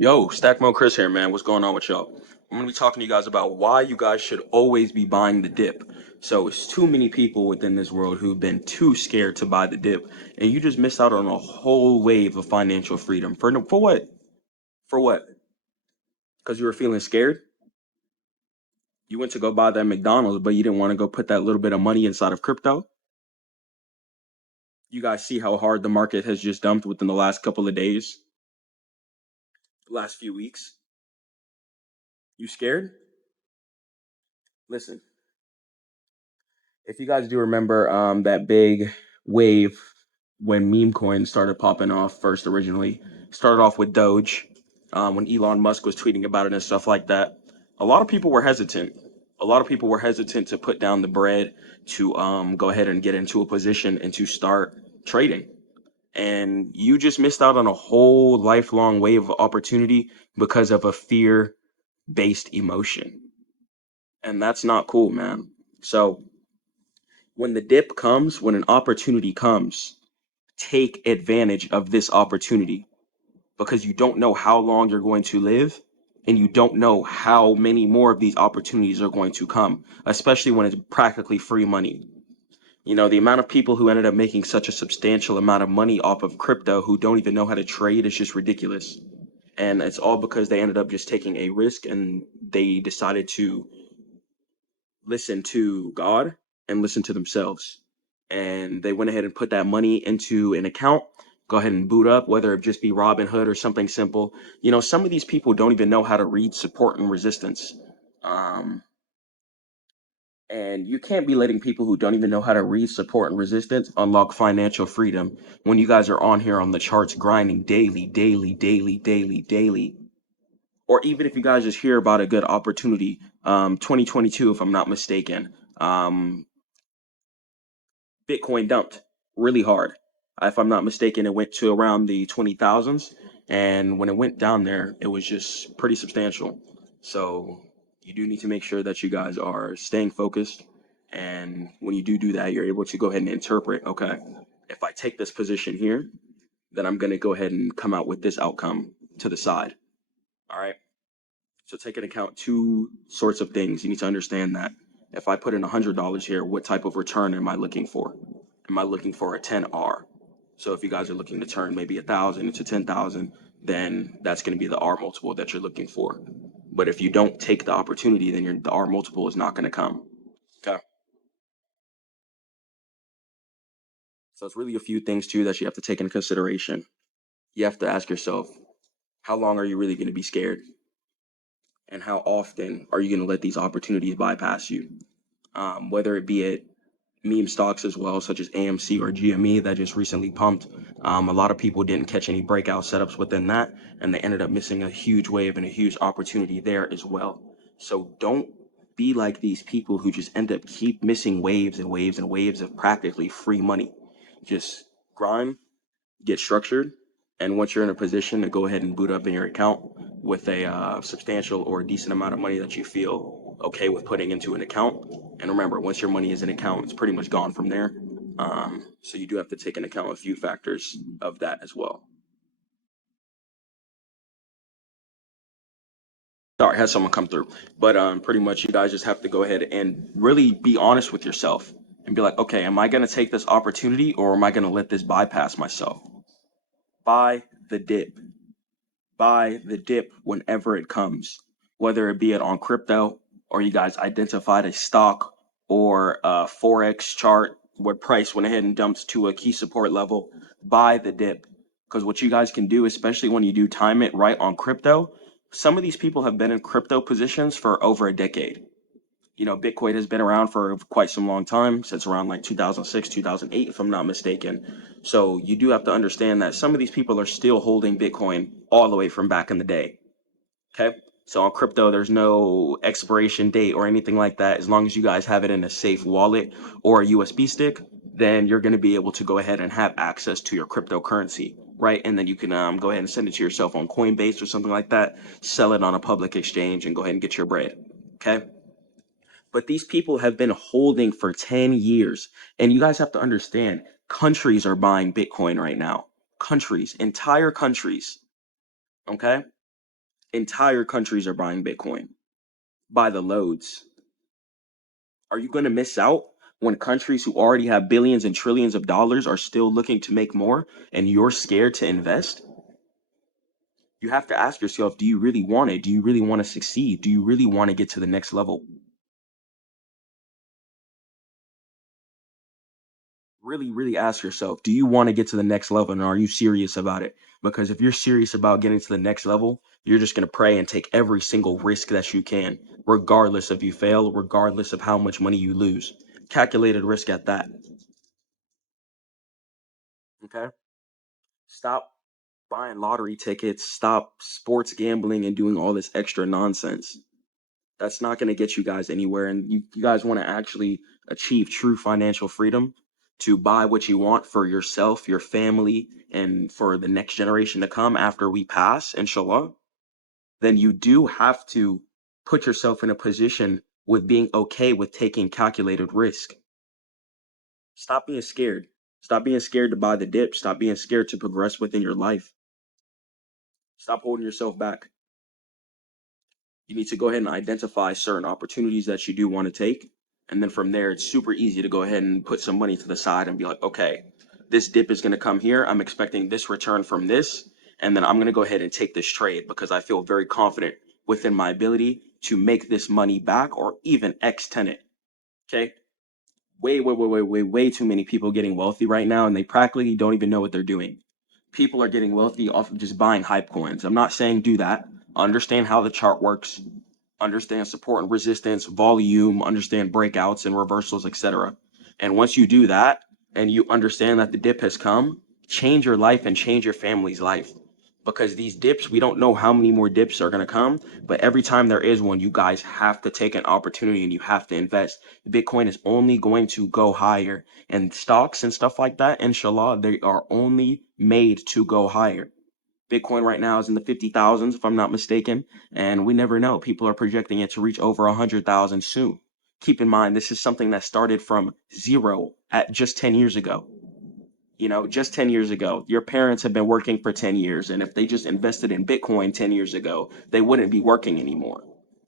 Yo, Stackmode Chris here, man. What's going on with y'all? I'm gonna be talking to you guys about why you guys should always be buying the dip. So it's too many people within this world who've been too scared to buy the dip, and you just missed out on a whole wave of financial freedom. For what? For what? Because you were feeling scared. You went to go buy that McDonald's, but you didn't want to go put that little bit of money inside of crypto. You guys see how hard the market has just dumped within the last couple of days, last few weeks. You scared? Listen, if you guys do remember that big wave when meme coins started popping off first originally, started off with Doge, when Elon Musk was tweeting about it and stuff like that. A lot of people were hesitant. A lot of people were hesitant to put down the bread to go ahead and get into a position and to start trading. And you just missed out on a whole lifelong wave of opportunity because of a fear based emotion. And that's not cool, man. So when the dip comes, when an opportunity comes, take advantage of this opportunity because you don't know how long you're going to live and you don't know how many more of these opportunities are going to come, especially when it's practically free money. You know, the amount of people who ended up making such a substantial amount of money off of crypto who don't even know how to trade is just ridiculous. And it's all because they ended up just taking a risk and they decided to listen to God and listen to themselves. And they went ahead and put that money into an account. Go ahead and boot up, whether it just be Robinhood or something simple. You know, some of these people don't even know how to read support and resistance. Um, and you can't be letting people who don't even know how to read support and resistance unlock financial freedom when you guys are on here on the charts grinding daily, daily, daily, daily, daily. Or even if you guys just hear about a good opportunity, 2022, if I'm not mistaken, Bitcoin dumped really hard. If I'm not mistaken, it went to around the 20,000s. And when it went down there, it was just pretty substantial. So you do need to make sure that you guys are staying focused. And when you do that, you're able to go ahead and interpret, okay, if I take this position here, then I'm going to go ahead and come out with this outcome to the side. All right. So take into account two sorts of things. You need to understand that if I put in $100 here, what type of return am I looking for? Am I looking for a 10R? So if you guys are looking to turn maybe 1,000 into 10,000, then that's going to be the R multiple that you're looking for. But if you don't take the opportunity, then the R multiple is not going to come. Okay. So it's really a few things too that you have to take into consideration. You have to ask yourself, how long are you really going to be scared? And how often are you going to let these opportunities bypass you? Whether it be at meme stocks as well, such as AMC or GME that just recently pumped. A lot of people didn't catch any breakout setups within that, and they ended up missing a huge wave and a huge opportunity there as well. So don't be like these people who just end up keep missing waves and waves and waves of practically free money. Just grind, get structured, and once you're in a position to go ahead and boot up in your account with a substantial or decent amount of money that you feel okay with putting into an account. And remember, once your money is in account, it's pretty much gone from there. So you do have to take into account a few factors of that as well. Sorry, I had someone come through, but pretty much you guys just have to go ahead and really be honest with yourself and be like, okay, am I going to take this opportunity or am I going to let this bypass myself? Buy the dip. Buy the dip whenever it comes, whether it be it on crypto or you guys identified a stock or a forex chart where price went ahead and dumped to a key support level. Buy the dip, because what you guys can do, especially when you do time it right on crypto, some of these people have been in crypto positions for over a decade. You know, Bitcoin has been around for quite some long time, since around like 2006, 2008, if I'm not mistaken. So you do have to understand that some of these people are still holding Bitcoin all the way from back in the day. Okay. So on crypto, there's no expiration date or anything like that. As long as you guys have it in a safe wallet or a USB stick, then you're going to be able to go ahead and have access to your cryptocurrency, right? And then you can go ahead and send it to yourself on Coinbase or something like that, sell it on a public exchange, and go ahead and get your bread. Okay. But these people have been holding for 10 years. And you guys have to understand, countries are buying Bitcoin right now. Countries, entire countries. Okay. Entire countries are buying Bitcoin by the loads. Are you going to miss out when countries who already have billions and trillions of dollars are still looking to make more and you're scared to invest? You have to ask yourself, do you really want it? Do you really want to succeed? Do you really want to get to the next level? Really, really ask yourself, do you want to get to the next level and are you serious about it? Because if you're serious about getting to the next level, you're just going to pray and take every single risk that you can, regardless if you fail, regardless of how much money you lose. Calculated risk at that. Okay? Stop buying lottery tickets, stop sports gambling and doing all this extra nonsense. That's not going to get you guys anywhere. And you guys want to actually achieve true financial freedom to buy what you want for yourself, your family, and for the next generation to come after we pass, inshallah, then you do have to put yourself in a position with being okay with taking calculated risk. Stop being scared. Stop being scared to buy the dip. Stop being scared to progress within your life. Stop holding yourself back. You need to go ahead and identify certain opportunities that you do want to take. And then from there, it's super easy to go ahead and put some money to the side and be like, okay, this dip is going to come here. I'm expecting this return from this. And then I'm going to go ahead and take this trade because I feel very confident within my ability to make this money back or even extend it. Okay. Way too many people getting wealthy right now, and they practically don't even know what they're doing. People are getting wealthy off of just buying hype coins. I'm not saying do that. Understand how the chart works, understand support and resistance, volume, understand breakouts and reversals, etc. And once you do that and you understand that the dip has come, change your life and change your family's life. Because these dips, we don't know how many more dips are going to come, but every time there is one, you guys have to take an opportunity and you have to invest. Bitcoin is only going to go higher, and stocks and stuff like that, inshallah, they are only made to go higher. Bitcoin right now is in the 50,000s, if I'm not mistaken, and we never know. People are projecting it to reach over 100,000 soon. Keep in mind, this is something that started from zero at just 10 years ago. Just 10 years ago, your parents have been working for 10 years, and if they just invested in Bitcoin 10 years ago, they wouldn't be working anymore.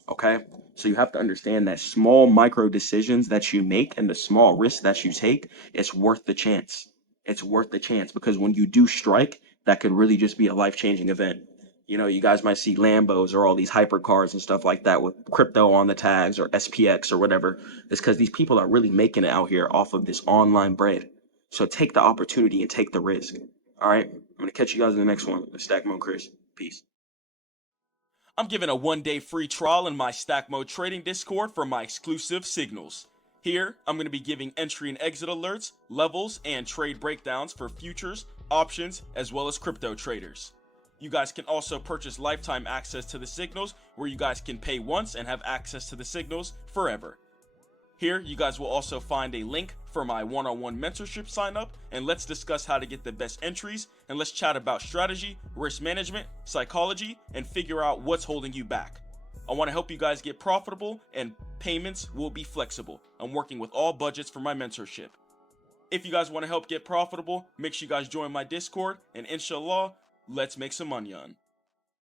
Okay? So you have to understand that small micro decisions that you make and the small risks that you take, it's worth the chance. It's worth the chance because when you do strike, that could really just be a life-changing event. You guys might see Lambos or all these hypercars and stuff like that with crypto on the tags or SPX or whatever. It's because these people are really making it out here off of this online bread. So take the opportunity and take the risk. All right? I'm going to catch you guys in the next one. Stackmode Chris. Peace. I'm giving a 1-day free trial in my Stackmode trading Discord for my exclusive signals. Here, I'm going to be giving entry and exit alerts, levels, and trade breakdowns for futures, options, as well as crypto traders. You guys can also purchase lifetime access to the signals where you guys can pay once and have access to the signals forever. Here, you guys will also find a link for my one-on-one mentorship sign up, and let's discuss how to get the best entries, and let's chat about strategy, risk management, psychology, and figure out what's holding you back. I want to help you guys get profitable, and payments will be flexible. I'm working with all budgets for my mentorship. If you guys want to help get profitable, make sure you guys join my Discord, and inshallah, let's make some money on.